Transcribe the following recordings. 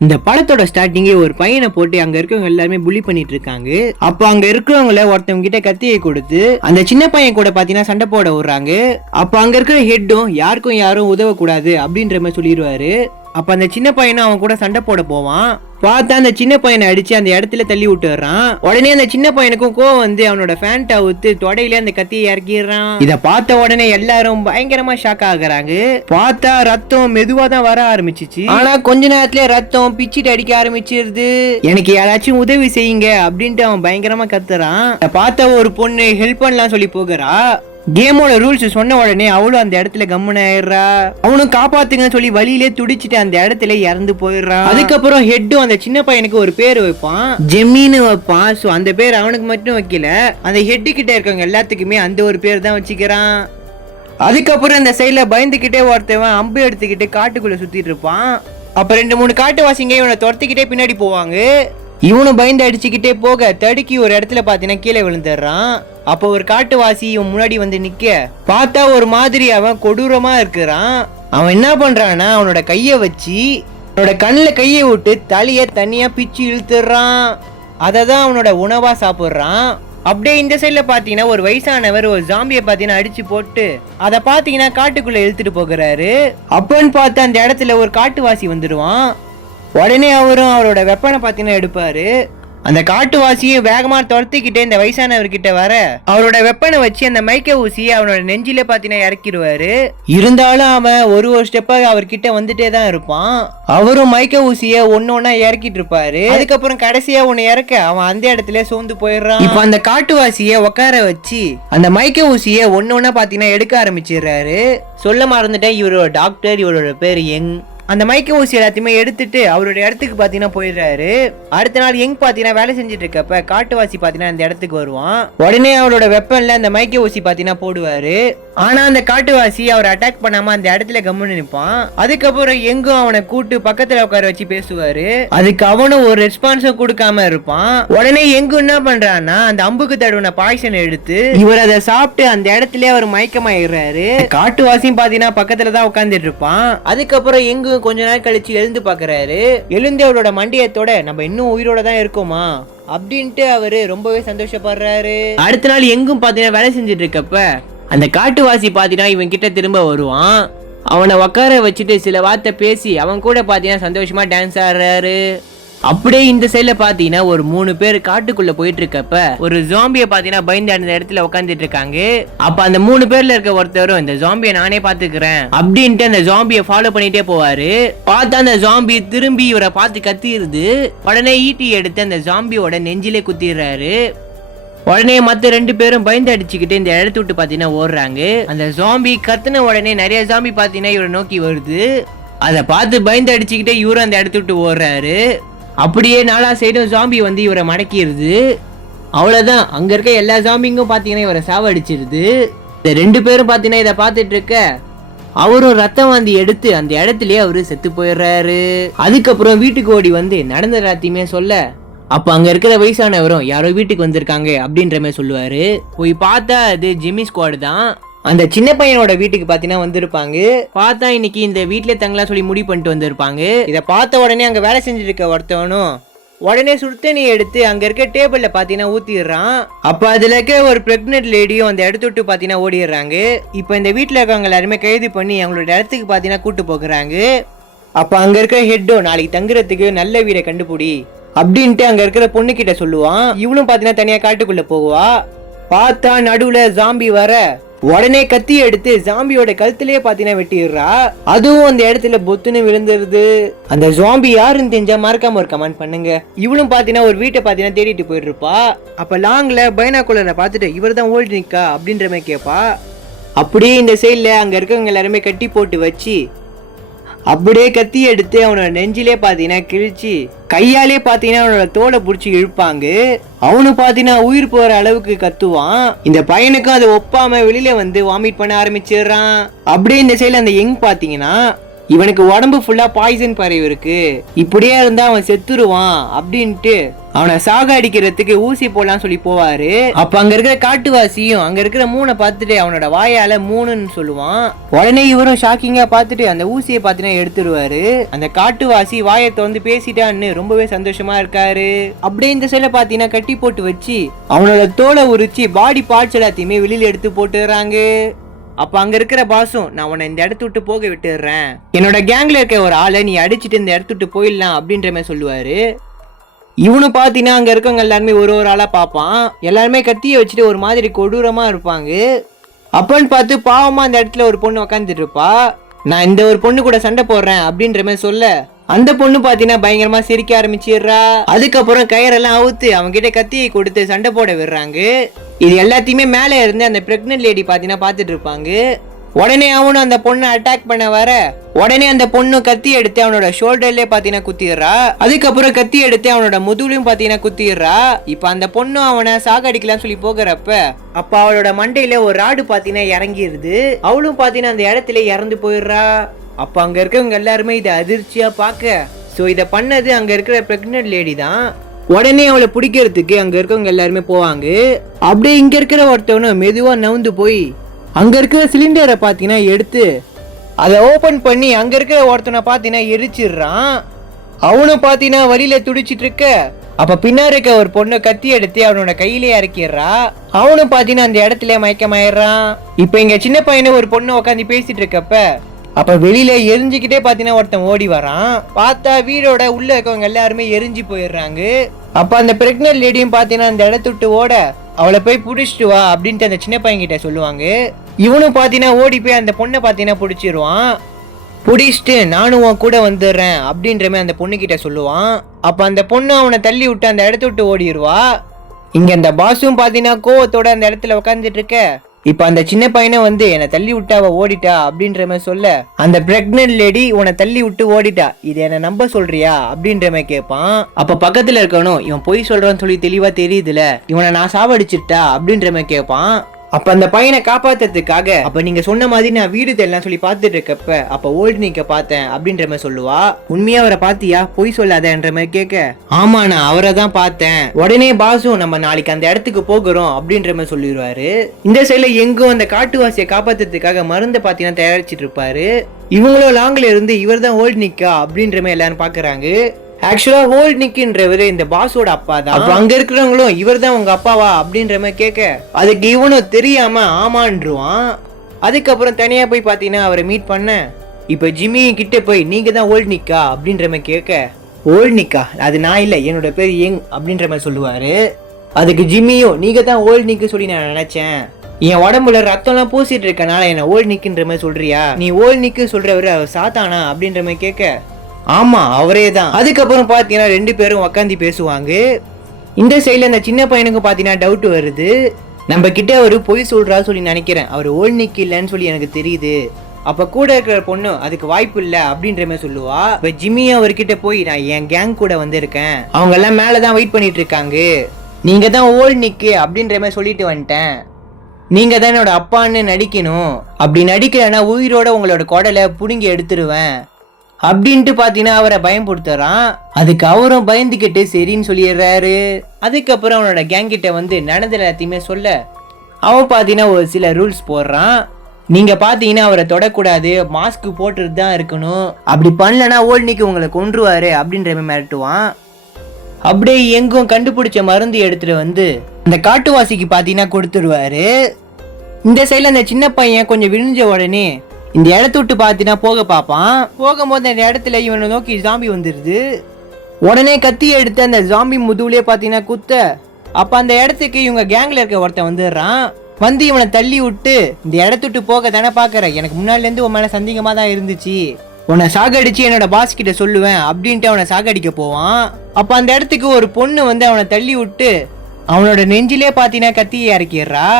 இந்த படத்தோட ஸ்டார்டிங்கே ஒரு பையனை போட்டு அங்க இருக்கவங்க எல்லாருமே புலி பண்ணிட்டு இருக்காங்க. அப்போ அங்க இருக்கிறவங்கள ஒருத்தவங்க கிட்ட கத்தியை கொடுத்து அந்த சின்ன பையன் கூட பாத்தீங்கன்னா சண்டை போட விடுறாங்க. அப்ப அங்க இருக்கிற ஹெட்டும் யாரும் உதவக்கூடாது அப்படின்ற மாதிரி சொல்லிடுவாரு. அப்ப அந்த சின்ன பையனும் அவன் கூட சண்டை போட போவான். பார்த்தா அந்த சின்ன பையனை அடிச்சு அந்த இடத்துல தள்ளி விட்டுறான். உடனே அந்த சின்ன பையனுக்கும் கோவம் வந்து அவனோட ஃபேண்டை ஊத்து தொடையில அந்த கத்தியை இறக்கிடுறான். இத பார்த்த உடனே எல்லாரும் பயங்கரமா ஷாக் ஆகுறாங்க. பார்த்தா ரத்தம் மெதுவா தான் வர ஆரம்பிச்சிச்சு. ஆனா கொஞ்ச நேரத்துல ரத்தம் பிச்சிட்டு அடிக்க ஆரம்பிச்சிருது. எனக்கு யாராச்சும் உதவி செய்யுங்க அப்படின்ட்டு அவன் பயங்கரமா கத்துறான். பார்த்த ஒரு பொண்ணு ஹெல்ப் பண்ணலாம் சொல்லி போகிறா. கேமோட ரூல்ஸ் சொன்ன உடனே அவளும் அந்த இடத்துல கம்முன்னு ஆயிடுறா. அவனும் காப்பாத்துங்கன்னு சொல்லி வழியிலே துடிச்சிட்டு அந்த இடத்துல இறந்து போயிடுறான். அதுக்கப்புறம் ஹெட்டும் அந்த சின்ன பையனுக்கு ஒரு பேர் வைப்பான், ஜெமின்னு வைப்பான். சோ அந்த பேர் அவனுக்கு மட்டும் வைக்கல, அந்த ஹெட்டு கிட்ட இருக்கவங்க எல்லாத்துக்குமே அந்த ஒரு பேர் தான் வச்சுக்கிறான். அதுக்கப்புறம் இந்த சைட்ல பயந்துகிட்டே ஒருத்தவன் அம்பு எடுத்துக்கிட்டு காட்டுக்குள்ள சுத்திட்டு இருப்பான். அப்ப 2-3 காட்டுவாசிங்க இவனை துரத்திக்கிட்டே பின்னாடி போவாங்க. இவனும் பயந்து அடிச்சுக்கிட்டே போக தடுக்கி ஒரு இடத்துல பாத்தீங்கன்னா கீழே விழுந்துடுறான். அப்போ ஒரு காட்டுவாசி இவன் முன்னாடி வந்து நிக்க பார்த்தா ஒரு மாதிரி அவன் கொடூரமா இருக்கிறான். அவன் என்ன பண்றான்னா அவனோட கைய வச்சு அவனோட கண்ணுல கையை விட்டு தலைய தனியா பிச்சு இழுத்துறான். அததான் அவனோட உணவா சாப்பிடுறான். அப்படியே இந்த சைட்ல பாத்தீங்கன்னா ஒரு வயசானவர் ஒரு ஜாம்பியை பாத்தீங்கன்னா அடிச்சு போட்டு அதை பாத்தீங்கன்னா காட்டுக்குள்ள இழுத்துட்டு போகிறாரு. அப்பன்னு பார்த்து அந்த இடத்துல ஒரு காட்டுவாசி வந்துடுவான். உடனே அவரும் அவரோட வெப்பனை பாத்தீங்கன்னா எடுப்பாரு. அந்த காட்டுவாசியும் வேகமா துரத்திக்கிட்டே இந்த வயசானவர்கிட்ட வர அவரோட வெப்பனை வச்சு அந்த மைக்க ஊசியை அவனோட நெஞ்சில பாத்தீங்கன்னா இறக்கிடுவாரு. இருந்தாலும் அவன் ஒரு ஸ்டெப்பா அவர்கிட்ட வந்துட்டே தான் இருப்பான். அவரும் மைக்க ஊசிய ஒன்னொன்னா இறக்கிட்டு இருப்பாரு. அதுக்கப்புறம் கடைசியா ஒன்னு இறக்க அவன் அந்த இடத்துல சோர்ந்து போயிடுறான். இப்ப அந்த காட்டுவாசிய உட்கார வச்சு அந்த மைக்க ஊசிய ஒன்னொன்னா பாத்தீங்கன்னா எடுக்க ஆரம்பிச்சிடுறாரு. சொல்ல மறந்துட்டேன், இவரோட டாக்டர், இவரோட பேர் யங். அந்த மைக்க ஊசி எல்லாத்தையுமே எடுத்துட்டு அவருடைய இடத்துக்கு பாத்தீங்கன்னா போயிடுறாரு. அடுத்த நாள் யங் பாத்தீங்கன்னா வேலை செஞ்சுட்டு இருக்கப்ப காட்டுவாசி பாத்தீங்கன்னா அந்த இடத்துக்கு வருவான். உடனே அவரோட வெப்பன்ல அந்த மைக்க ஊசி பாத்தீங்கன்னா போடுவாரு. ஆனா அந்த காட்டுவாசி அவர் அட்டாக் பண்ணாம அந்த இடத்துல கம்முன்னு நிற்பான். அதுக்கப்புறம் எங்கும் அவனை கூட்டு பக்கத்துல உட்கார வச்சு பேசுவாரு. அதுக்கு அவனும் ஒரு ரெஸ்பான்ஸும் கொடுக்காம இருப்பான். உடனே எங்கும் என்ன பண்றான்னா அந்த அம்புக்கு தடுவின பாய்சன் எடுத்து இவர் அதை சாப்பிட்டு அந்த இடத்துல அவர் மயக்கமாயிடுறாரு. காட்டுவாசியும் பாத்தீங்கன்னா பக்கத்துல தான் உட்கார்ந்துட்டு இருப்பான். அதுக்கப்புறம் எங்கும் கொஞ்ச நாள் கழிச்சு எழுந்து பாக்குறாரு. எழுந்து அவரோட மண்டியத்தோட நம்ம இன்னும் உயிரோட தான் இருக்கோமா அப்படின்ட்டு அவரு ரொம்பவே சந்தோஷப்படுறாரு. அடுத்த நாள் எங்கும் பாத்தீங்கன்னா வேலை செஞ்சுட்டு இருக்கப்ப அந்த காட்டுவாசி பாத்தீங்கன்னா இவன் கிட்ட திரும்ப வருவான். அவனை உட்கார வச்சுட்டு சில வார்த்தை பேசி அவன் கூட பாத்தீங்கன்னா சந்தோஷமா டான்ஸ் ஆடுறாரு. அப்படியே இந்த சைட்ல பாத்தீங்கன்னா ஒரு 3 பேர் காட்டுக்குள்ள போயிட்டு இருக்கப்ப ஒரு ஜாம்பியை பாத்தீங்கன்னா பயந்து அந்த இடத்துல உட்காந்துட்டு இருக்காங்க. அப்ப அந்த 3 பேர்ல இருக்க ஒருத்தரும் இந்த ஜாம்பியை நானே பாத்துக்கிறேன் அப்படின்ட்டு அந்த ஜாம்பியை ஃபாலோ பண்ணிட்டே போவாரு. பார்த்தா அந்த ஜாம்பி திரும்பி இவரை பார்த்து கத்திடுது. உடனே ஈட்டி எடுத்து அந்த ஜாம்பியோட நெஞ்சிலே குத்திடுறாரு. உடனே மத்த 2 பேரும் பயந்து அடிச்சுக்கிட்டு இந்த இடத்த விட்டு பாத்தீங்கன்னா ஓடுறாங்க. அந்த ஜாம்பி கத்துன உடனே நிறைய ஜாம்பி பாத்தீங்கன்னா இவரை நோக்கி வருது. அதை பார்த்து பயந்து அடிச்சுக்கிட்டே இவரும் அந்த இடத்த விட்டு ஓடுறாரு. அப்படியே 4 சைடும் ஜாம்பி வந்து இவரை மடக்கிடுது. அவ்வளவுதான், அங்க இருக்க எல்லா ஜாம்பிங்கும் பாத்தீங்கன்னா இவரை சாவடிச்சிருது. இந்த 2 பேரும் பாத்தீங்கன்னா இதை பார்த்துட்டு இருக்க அவரும் ரத்தம் வாந்தி எடுத்து அந்த இடத்துலயே அவரு செத்து போயிடுறாரு. அதுக்கப்புறம் வீட்டுக்கு ஓடி வந்து நடந்த எல்லாத்தையுமே சொல்ல அப்ப அங்க இருக்கிற வயசானவரும் யாரோ வீட்டுக்கு வந்திருக்காங்க அப்படின்ற மாதிரி சொல்லுவாரு. போய் பார்த்தா அது ஜிம்மி ஸ்குவாட் தான். அந்த சின்ன பையனோட வீட்டுக்கு பாத்தீங்கன்னா வந்திருப்பாங்க. பார்த்தா இன்னைக்கு இந்த வீட்டுல தங்கலாம் சொல்லி முடிவு பண்ணிட்டு வந்திருப்பாங்க. இதை பார்த்த உடனே அங்க வேலை செஞ்சுட்டு இருக்க ஒருத்தவனும் உடனே சுடுதண்ணி எடுத்து அங்க இருக்க டேபிள்ல பாத்தீங்கன்னா ஊத்திடுறான். அப்ப அதுல இருக்க ஒரு பிரெக்னென்ட் லேடியும் அந்த இடத்த விட்டு பாத்தீங்கன்னா ஓடிடுறாங்க. இப்ப இந்த வீட்டுல இருக்கவங்க எல்லாருமே கைது பண்ணி அவங்களோட இடத்துக்கு பாத்தீங்கன்னா கூட்டு போக்குறாங்க. அப்ப அங்க இருக்க ஹெட்டோ நாளைக்கு தங்குறதுக்கு நல்ல வீடை கண்டுபிடி அப்படின்ட்டு அங்க இருக்கிற பொண்ணு கிட்ட சொல்லுவான். இவளும் பாத்தீங்கன்னா தனியா காட்டுக்குள்ள போகுவா. பார்த்தா நடுவுல ஜாம்பி வர உடனே கத்தி எடுத்து ஜாம்பியோட கழுத்திலேயே பாத்தீங்கன்னா வெட்டிடுறா. அதுவும் அந்த இடத்துல பொத்துன்னு விழுந்துருது. அந்த ஜாம்பி யாருன்னு தெரிஞ்சா மறக்காம ஒரு கமெண்ட் பண்ணுங்க. இவளும் பாத்தீங்கன்னா ஒரு வீட்டை பாத்தீங்கன்னா தேடிட்டு போயிட்டு இருப்பா. அப்ப லாங்ல பைனாகுலரை பார்த்துட்டு இவர் தான் ஓல்டு நிக்கா அப்படின்ற மாதிரி கேட்பா. அப்படியே இந்த சைட்ல அங்க இருக்கவங்க எல்லாருமே கட்டி போட்டு வச்சு அப்படியே கத்தி எடுத்து அவனோட நெஞ்சிலே பாத்தீங்கன்னா கிழிச்சு கையாலே பாத்தீங்கன்னா அவனோட தோலை புடிச்சு இழுப்பாங்க. அவனு பாத்தீங்கன்னா உயிர் போற அளவுக்கு கத்துவான். இந்த பையனுக்கும் அதை ஒப்பாம வெளியில வந்து வாமிட் பண்ண ஆரம்பிச்சிடுறான். அப்படியே இந்த சைட்ல அந்த யங் பாத்தீங்கன்னா இவனுக்கு உடம்பு ஃபுல்லா பாய்சன் பரவி இருக்கு, இப்படியே இருந்தா அவன் செத்துருவான் அப்படின்ட்டு அவனை சாக அடிக்கிறதுக்கு ஊசி போடலாம் சொல்லி போவாரு. அப்ப அங்க இருக்கிற காட்டுவாசியும் அங்க இருக்கிற மூணை பார்த்துட்டு அவனோட வாயால மூணுன்னு சொல்லுவான். உடனே இவரும் ஷாக்கிங்கா பார்த்துட்டு அந்த ஊசியை பாத்தீங்கன்னா எடுத்துருவாரு. அந்த காட்டுவாசி வாயை திறந்து பேசிட்டான்னு ரொம்பவே சந்தோஷமா இருக்காரு. அப்படியே இந்த சைடுல பாத்தீங்கன்னா கட்டி போட்டு வச்சு அவனோட தோலை உரிச்சு பாடி பார்ட்ஸ் எல்லாத்தையுமே வெளியில எடுத்து போட்டுறாங்க. அப்ப அங்க இருக்கிற பாசும் நான் உன்னை இந்த இடத்த விட்டு போக விட்டுறேன், என்னோட கேங்ல இருக்க ஒரு ஆளை நீ அடிச்சுட்டு இந்த இடத்த விட்டு போயிடலாம் அப்படின்ற மாதிரி சொல்லுவாரு. இவனு பாத்தீங்கன்னா அங்க இருக்கவங்க எல்லாருமே ஒரு ஆளா பாப்பான். எல்லாருமே கத்திய வச்சுட்டு ஒரு மாதிரி கொடூரமா இருப்பாங்க. அப்பன்னு பார்த்து பாவமா அந்த இடத்துல ஒரு பொண்ணு உக்காந்துட்டு இருப்பா. நான் இந்த ஒரு பொண்ணு கூட சண்டை போடுறேன் அப்படின்ற மாதிரி சொல்ல அந்த பொண்ணு பாத்தீங்கன்னா பயங்கரமா சிரிக்க ஆரம்பிச்சிடுறா. அதுக்கப்புறம் கயிறெல்லாம் அவுத்து அவங்க கிட்ட கத்தியை கொடுத்து சண்டை போட விடுறாங்க. இது எல்லாத்தையுமே மேல இருந்து அந்த பிரெக்னன்ட் லேடி பாத்தீங்கன்னா பாத்துட்டு இருப்பாங்க. உடனே அவனும் அந்த பொண்ணை அட்டாக் பண்ண வர உடனே அந்த பொண்ணு கத்தி எடுத்து அவனோட ஷோல்டர்லயே பாத்தீங்கன்னா குத்திடுறா. அதுக்கப்புறம் கத்தி எடுத்து அவனோட முதுகுலையும் பாத்தீங்கன்னா குத்திடுறா. இப்ப அந்த பொண்ணு அவனை சாகடிக்கலாம் சொல்லி போகிறப்ப அப்ப அவளோட மண்டையில ஒரு ராடு பாத்தீங்கன்னா இறங்கிருது. அவளும் பாத்தீங்கன்னா அந்த இடத்துல இறந்து போயிடுறா. அப்ப அங்க இருக்கவங்க எல்லாருமே இதை அதிர்ச்சியா பாக்க சோ இத பண்ணது அங்க இருக்கிற பிரெக்னன்ட் லேடி தான். உடனே அவளை பிடிக்கிறதுக்கு அங்க இருக்கவங்க எல்லாருமே போவாங்க. அப்படியே இங்க இருக்கிற ஒருத்தவனும் மெதுவா நவுந்து போய் அங்க இருக்கிற சிலிண்டரை பாத்தீங்கன்னா எடுத்து அதை ஓபன் பண்ணி அங்க இருக்கிற ஒருத்தனை பாத்தீங்கன்னா எரிச்சிடுறான். அவனும் பாத்தீங்கன்னா வழியில துடிச்சிட்டு இருக்க அப்ப பின்னாடி இருக்க ஒரு பொண்ணு கத்தி எடுத்து அவனோட கையிலே இறக்கிடுறா. அவனும் பாத்தீங்கன்னா அந்த இடத்துல மயக்கமாயிடுறான். இப்ப இங்க சின்ன பையனு ஒரு பொண்ணு உட்காந்து பேசிட்டு இருக்கப்ப அப்ப வெளியில எரிஞ்சுக்கிட்டே பாத்தீங்கன்னா ஒருத்தன் ஓடி வரான். பார்த்தா வீடோட உள்ள இருக்கவங்க எல்லாருமே எரிஞ்சு போயிடுறாங்க. அப்ப அந்த பிரெக்னன்ட் லேடியும் பாத்தீங்கன்னா அந்த இடத்த விட்டு ஓட அவளை போய் புடிச்சிட்டு வா அப்படின்ட்டு அந்த சின்ன பையன் கிட்ட சொல்லுவாங்க. இவனும் பாத்தீங்கன்னா ஓடி போய் அந்த பொண்ணை பாத்தீங்கன்னா புடிச்சிருவான். புடிச்சிட்டு நானும் உன் கூட வந்துடுறேன் அப்படின்ற மாதிரி அந்த பொண்ணு கிட்ட சொல்லுவான். அப்ப அந்த பொண்ணு அவனை தள்ளி விட்டு அந்த இடத்த விட்டு ஓடிடுவா. இங்க அந்த பாசும் பாத்தீங்கன்னா கோவத்தோட அந்த இடத்துல உட்காந்துட்டு இருக்க இப்ப அந்த சின்ன பையனை வந்து என்னை தள்ளி விட்டு அவ ஓடிட்டா அப்படின்ற மாதிரி சொல்ல அந்த பிரெக்னன்ட் லேடி உன்னை தள்ளி விட்டு ஓடிட்டா, இதை என்ன நம்ப சொல்றியா அப்படின்ற மாதிரி கேட்பான். அப்ப பக்கத்துல இருக்கணும் இவன் பொய் சொல்றான்னு சொல்லி தெளிவா தெரியுதுல, இவனை நான் சாவடிச்சிட்டா அப்படின்ற மாதிரி கேட்பான். அப்ப அந்த பையனை காப்பாத்துறதுக்காக அப்ப நீங்க சொன்ன மாதிரி நான் வீடு தெரியலாம் சொல்லி பாத்துட்டு இருக்கப்ப அப்ப ஓல்டு நீக்க பார்த்தேன் அப்படின்ற மாதிரி சொல்லுவா. உண்மையா அவரை பாத்தியா, பொய் சொல்லாதன்ற மாதிரி கேட்க ஆமா நான் அவரை தான் பார்த்தேன். உடனே பாசும் நம்ம நாளைக்கு அந்த இடத்துக்கு போகிறோம் அப்படின்ற மாதிரி சொல்லிடுவாரு. இந்த சைட்ல எங்கும் அந்த காட்டுவாசியை காப்பாத்துறதுக்காக மருந்தை பாத்தீங்கன்னா தயாரிச்சிட்டு இருப்பாரு. இவங்களும் லாங்ல இருந்து இவர் தான் ஓல்டு நிக்கா அப்படின்ற மாதிரி எல்லாரும் பாக்குறாங்க. ஆக்சுவலா ஹோல்ட் நிக்கின்றவரு இந்த பாஸோட அப்பா தான். அப்ப அங்க இருக்கிறவங்களும் இவர் தான் உங்க அப்பாவா அப்படின்ற மாதிரி கேட்க அதுக்கு இவனும் தெரியாம ஆமான்றுவான். அதுக்கப்புறம் தனியா போய் பாத்தீங்கன்னா அவரை மீட் பண்ண இப்ப ஜிம்மி கிட்ட போய் நீங்க தான் ஓல்ட் நிக்கா அப்படின்ற மாதிரி கேட்க ஓல்ட் நிக்கா அது நான் இல்ல என்னோட பேர் யங் அப்படின்ற மாதிரி சொல்லுவாரு. அதுக்கு ஜிம்மியும் நீங்க தான் ஓல்ட் நிக்கு சொல்லி நான் நினைச்சேன், என் உடம்புல ரத்தம் எல்லாம் பூசிட்டு இருக்கனால என்ன ஓல்ட் நிக்குன்ற மாதிரி சொல்றியா, நீ ஓல்ட் நிக்கு சொல்றவரு அவர் சாத்தானா அப்படின்ற மாதிரி கேட்க ஆமா அவரே தான். அதுக்கப்புறம் பாத்தீங்கன்னா ரெண்டு பேரும் உக்காந்து பேசுவாங்க. இந்த சைட்ல அந்த சின்ன பையனுக்கு பாத்தீங்கன்னா டவுட் வருது, நம்ம கிட்ட அவரு பொய் சொல்றா சொல்லி நினைக்கிறேன், அவர் ஓல்ட் நிக் இல்லைன்னு சொல்லி எனக்கு தெரியுது. அப்ப கூட இருக்கிற பொண்ணு அதுக்கு வாய்ப்பு இல்ல அப்படின்ற மாதிரி சொல்லுவா. இப்ப ஜிம்மி அவர்கிட்ட போய் நான் என் கேங் கூட வந்திருக்கேன், அவங்க எல்லாம் மேலதான் வெயிட் பண்ணிட்டு இருக்காங்க, நீங்க தான் ஓல்ட் நிக்கு அப்படின்ற மாதிரி சொல்லிட்டு வந்துட்டேன், நீங்க தான் என்னோட அப்பான்னு நடிக்கணும், அப்படி நடிக்கலன்னா உயிரோட உங்களோட குடலை புடுங்கி எடுத்துருவேன் அப்படின்ட்டு பாத்தீங்கன்னா அவரை பயன்படுத்துறான். அதுக்கு அவரும் பயந்துகிட்டு சரின்னு சொல்லிடுறாரு. அதுக்கப்புறம் அவனோட கேங் கிட்ட வந்து நடந்த எல்லாத்தையுமே சொல்ல அவன் பாத்தீங்கன்னா ஒரு சில ரூல்ஸ் போடுறான். நீங்க பாத்தீங்கன்னா அவரை தொடக்கூடாது, மாஸ்க் போட்டுட்டு தான் இருக்கணும், அப்படி பண்ணலன்னா ஓல்னிக்கு உங்களை கொன்றுவாரு அப்படின்ற மாதிரி மிரட்டுவான். அப்படியே எங்கும் கண்டுபிடிச்ச மருந்து எடுத்துட்டு வந்து அந்த காட்டுவாசிக்கு பாத்தீங்கன்னா கொடுத்துருவாரு. இந்த சைட்ல அந்த சின்ன பையன் கொஞ்சம் விழிஞ்ச உடனே இந்த இடத்த விட்டு பாத்தீங்கன்னா போக பாப்பான். போகும்போது அந்த இடத்துல இவனை நோக்கி ஜாம்பி வந்துருது. உடனே கத்தி எடுத்து அந்த ஜாம்பி முதுகுலயே பாத்தீங்கன்னா குத்த அப்ப அந்த இடத்துக்கு இவங்க கேங்ல இருக்க ஒருத்தன் வந்துடுறான். வந்து இவனை தள்ளி விட்டு இந்த இடத்த விட்டு போக தானே பாக்குற, எனக்கு முன்னாடில இருந்து உன் மேல சந்தேகமா தான் இருந்துச்சு, உன்னை சாகடிச்சு என்னோட பாஸ் கிட்ட சொல்லுவேன் அப்படின்ட்டு அவனை சாகடிக்க போவான். அப்ப அந்த இடத்துக்கு ஒரு பொண்ணு வந்து அவனை தள்ளி விட்டு அவனோட நெஞ்சிலே பாத்தீங்கன்னா கத்தியை இறக்கிடுறா.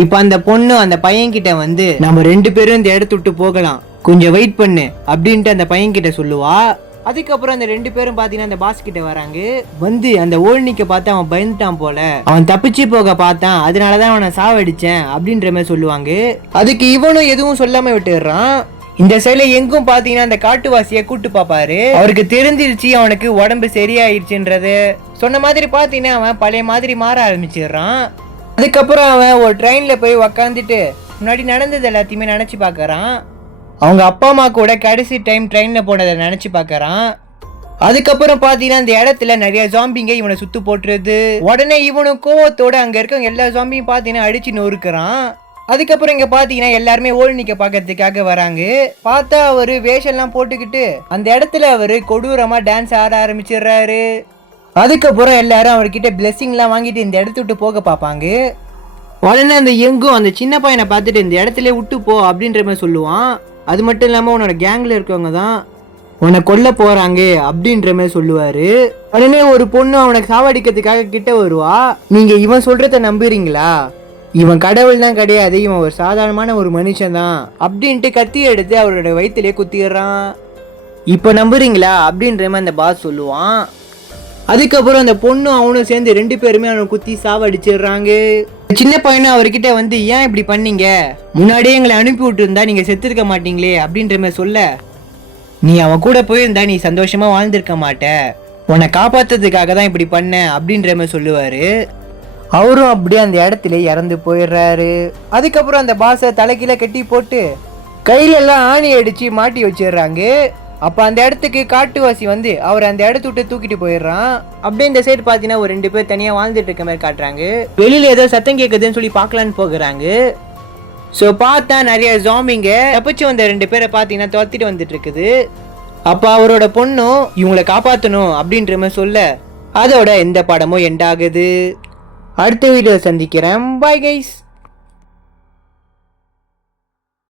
இப்ப அந்த பொண்ணு அந்த பையன் கிட்ட வந்து நம்ம ரெண்டு பேரும் இந்த இடத்த விட்டு போகலாம், கொஞ்சம் வெயிட் பண்ணு அப்படின்ட்டு அந்த பையன் கிட்ட சொல்லுவா. அதுக்கப்புறம் அந்த ரெண்டு பேரும் பாத்தீங்கன்னா அந்த பாஸ் கிட்ட வராங்க. வந்து அந்த ஓல்னிக்க பார்த்து அவன் பயந்துட்டான் போல, அவன் தப்பிச்சு போக பார்த்தான், அதனாலதான் அவனை சாவடிச்சேன் அப்படின்ற மாதிரி சொல்லுவாங்க. அதுக்கு இவனும் எதுவும் சொல்லாம விட்டுடுறான். இந்த சைடுல எங்கும் பாத்தீங்கன்னா அந்த காட்டுவாசியை கூட்டு பாப்பாரு. அவருக்கு தெரிஞ்சிருச்சு அவனுக்கு உடம்பு சரியாயிடுச்சுன்றது. சொன்ன மாதிரி பாத்தீங்கன்னா அவன் பழைய மாதிரி மாற ஆரம்பிச்சிடுறான். அதுக்கப்புறம் அவன் ஒரு ட்ரெயின்ல போய் உக்காந்துட்டு முன்னாடி நடந்தது எல்லாத்தையுமே நினைச்சு பாக்குறான். அவங்க அப்பா அம்மா கூட கடைசி டைம் ட்ரெயின்ல போனதை நினைச்சு பாக்குறான். அதுக்கப்புறம் பாத்தீங்கன்னா இந்த இடத்துல நிறைய ஜாம்பிங்க இவனை சுத்து போட்டுருது. உடனே இவனும் கோவத்தோட அங்க இருக்க எல்லா ஜாம்பியும் பாத்தீங்கன்னா அடிச்சு நொறுக்குறான். அதுக்கப்புறம் இங்க பாத்தீங்கன்னா எல்லாருமே ஓல்னிக்க பாக்கிறதுக்காக வராங்க. பார்த்தா அவரு வேஷம்லாம் போட்டுக்கிட்டு அந்த இடத்துல அவரு கொடூரமா டான்ஸ் ஆட ஆரம்பிச்சிடுறாரு. அதுக்கப்புறம் எல்லாரும் அவர்கிட்ட பிளெஸிங்லாம் வாங்கிட்டு இந்த இடத்த விட்டு போக பார்ப்பாங்க. உடனே அந்த எங்கும் அந்த சின்ன பையனை பார்த்துட்டு இந்த இடத்துல விட்டு போ அப்படின்ற மாதிரி சொல்லுவான். அது மட்டும் இல்லாமல் உன்னோட கேங்கில் இருக்கவங்க தான் உன்னை கொல்ல போறாங்க அப்படின்ற மாதிரி சொல்லுவாரு. உடனே ஒரு பொண்ணு அவனுக்கு சாவடிக்கிறதுக்காக கிட்ட வருவா. நீங்க இவன் சொல்றத நம்புறீங்களா? இவன் கடவுள் தான் கிடையாது, இவன் ஒரு சாதாரணமான ஒரு மனுஷன் தான் அப்படின்ட்டு கத்தி எடுத்து அவரோட வயிற்றுலேயே குத்திடுறான். இப்போ நம்புறீங்களா அப்படின்ற மாதிரி அந்த பாஸ் சொல்லுவான். அதுக்கப்புறம் அந்த பொண்ணும் அவனும் சேர்ந்து 2 பேருமே அவனை குத்தி சாவடிச்சிடுறாங்க. சின்ன பையனும் அவர்கிட்ட வந்து ஏன் இப்படி பண்ணீங்க, முன்னாடியே எங்களை அனுப்பி விட்டுருந்தா நீங்க செத்துருக்க மாட்டீங்களே அப்படின்ற மாதிரி சொல்ல, நீ அவன் கூட போயிருந்தா நீ சந்தோஷமா வாழ்ந்திருக்க மாட்ட, உன்னை காப்பாத்துறதுக்காக தான் இப்படி பண்ண அப்படின்ற மாதிரி சொல்லுவாரு. அவரும் அப்படியே அந்த இடத்துல இறந்து போயிடுறாரு. அதுக்கப்புறம் அந்த பாஸை தலைக்கீழ கட்டி போட்டு கையில எல்லாம் ஆணி அடிச்சு மாட்டி வச்சிடுறாங்க. அப்ப அந்த இடத்துக்கு காட்டுவாசி வந்து அவர் அந்த இடத்த விட்டு தூக்கிட்டு போயிடுறான். அப்படியே இந்த சைடு பாத்தீங்கன்னா ஒரு 2 பேர் தனியா வாழ்ந்துட்டு இருக்க மாதிரி காட்டுறாங்க. வெளியில ஏதோ சத்தம் கேட்குதுன்னு சொல்லி பார்க்கலான்னு போகிறாங்க. ஸோ பார்த்தா நிறைய ஜாம்பிங்க தப்பிச்சு வந்த 2 பேரை பார்த்தீங்கன்னா துரத்திட்டு வந்துட்டு இருக்குது. அப்போ அவரோட பொண்ணும் இவங்களை காப்பாற்றணும் அப்படின்ற மாதிரி சொல்ல அதோட எந்த படமும் எண்ட் ஆகுது. அடுத்த வீடியோ சந்திக்கிறேன். Bye guys.